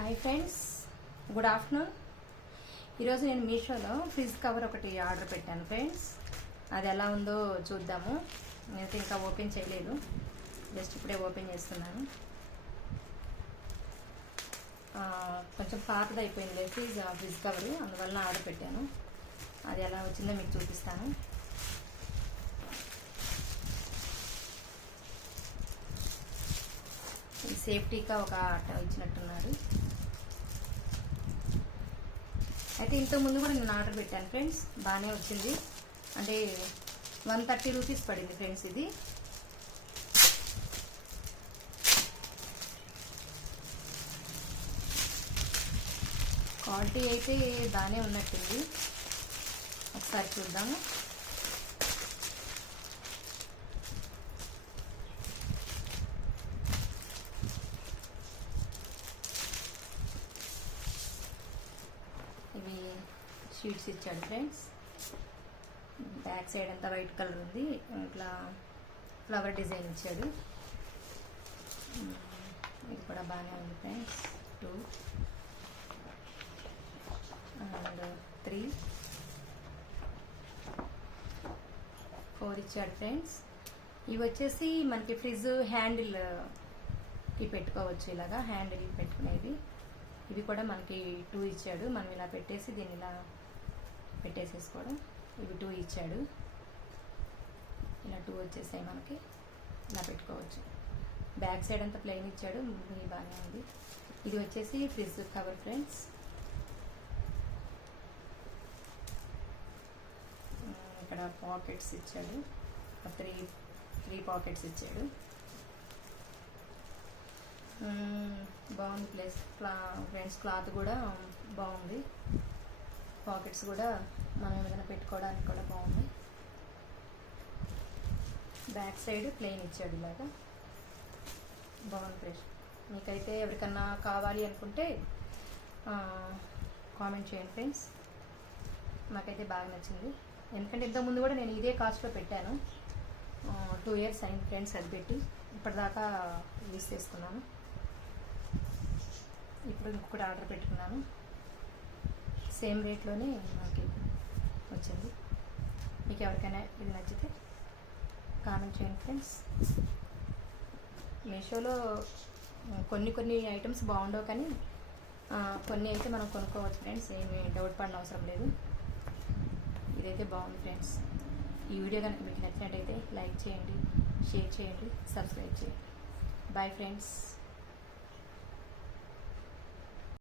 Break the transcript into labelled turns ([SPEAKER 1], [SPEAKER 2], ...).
[SPEAKER 1] Hi friends good afternoon ఈరోజు నేను మీషోలో ఫ్రిడ్జ్ కవర్ ఒకటి ఆర్డర్ పెట్టాను ఫ్రెండ్స్ అది ఎలా ఉందో చూద్దాము. నేనైతే ఇంకా ఓపెన్ చేయలేదు. జస్ట్ ఇప్పుడే ఓపెన్ చేస్తున్నాను. కొంచెం పాతది అయిపోయింది ఫ్రిడ్జ్ ఫ్రిడ్జ్ కవర్ అందువల్ల ఆర్డర్ పెట్టాను. అది ఎలా వచ్చిందో మీకు చూపిస్తాను. సేఫ్టీగా ఒక ఆట ఇచ్చినట్టున్నారు. అయితే ఇంతకు ముందు కూడా నేను ఆర్డర్ పెట్టాను ఫ్రెండ్స్. బాగానే వచ్చింది. అంటే వన్ థర్టీ రూపీస్ పడింది ఫ్రెండ్స్ ఇది. క్వాలిటీ అయితే బాగానే ఉన్నట్టుంది. ఒకసారి చూద్దాము. ఇవి షీట్స్ ఇచ్చాడు ఫ్రెండ్స్. బ్యాక్ సైడ్ అంతా వైట్ కలర్ ఉంది. ఇట్లా ఫ్లవర్ డిజైన్ ఇచ్చాడు. ఇది కూడా బాగానే ఉంది friends. Two and three four ఇచ్చాడు ఫ్రెండ్స్. ఇవి వచ్చేసి మనకి ఫ్రిడ్జ్ హ్యాండిల్కి పెట్టుకోవచ్చు ఇలాగా హ్యాండిల్ పెట్టుకునేది. ఇవి కూడా మనకి టూ ఇచ్చాడు. మనం ఇలా పెట్టేసి దీన్ని ఇలా పెట్టేసేసుకోవడం. ఇవి టూ ఇచ్చాడు. ఇలా టూ వచ్చేసాయి మనకి. ఇలా పెట్టుకోవచ్చు. బ్యాక్ సైడ్ అంతా ప్లెయిన్ ఇచ్చాడు. ఇది బాగానే ఉంది. ఇది వచ్చేసి ఫ్రిడ్జ్ కవర్ ఫ్రెండ్స్. ఇక్కడ పాకెట్స్ ఇచ్చాడు. త్రీ త్రీ పాకెట్స్ ఇచ్చాడు. బాగుంది ప్లేస్. క్లా ఫ్రెండ్స్ క్లాత్ కూడా బాగుంది. పాకెట్స్ కూడా మనం ఏదైనా పెట్టుకోవడానికి కూడా బాగుంది. బ్యాక్ సైడ్ ప్లెయిన్ ఇచ్చాడు ఇలాగా. బాగుంది ఫ్రెండ్స్. మీకైతే ఎవరికన్నా కావాలి అనుకుంటే కామెంట్ చేయండి ఫ్రెండ్స్. నాకైతే బాగా నచ్చింది. ఎందుకంటే ఇంతకుముందు కూడా నేను ఇదే కాస్ట్లో పెట్టాను. టూ ఇయర్స్ అయింది ఫ్రెండ్స్ అది పెట్టి. ఇప్పటిదాకా యూస్ చేసుకున్నాను. ఇప్పుడు ఇంకొకటి ఆర్డర్ పెట్టుకున్నాను. సేమ్ రేట్లోనే మనకి వచ్చింది. మీకు ఎవరికైనా ఇది నచ్చితే కామెంట్ చేయండి ఫ్రెండ్స్. మీషోలో కొన్ని కొన్ని ఐటమ్స్ బాగుండవు కానీ కొన్ని అయితే మనం కొనుక్కోవచ్చు ఫ్రెండ్స్. ఏమి డౌట్ పడిన అవసరం లేదు. ఇదైతే బాగుంది ఫ్రెండ్స్. ఈ వీడియో కనుక మీకు నచ్చినట్టయితే లైక్ చేయండి షేర్ చేయండి సబ్స్క్రైబ్ చేయండి. Bye friends.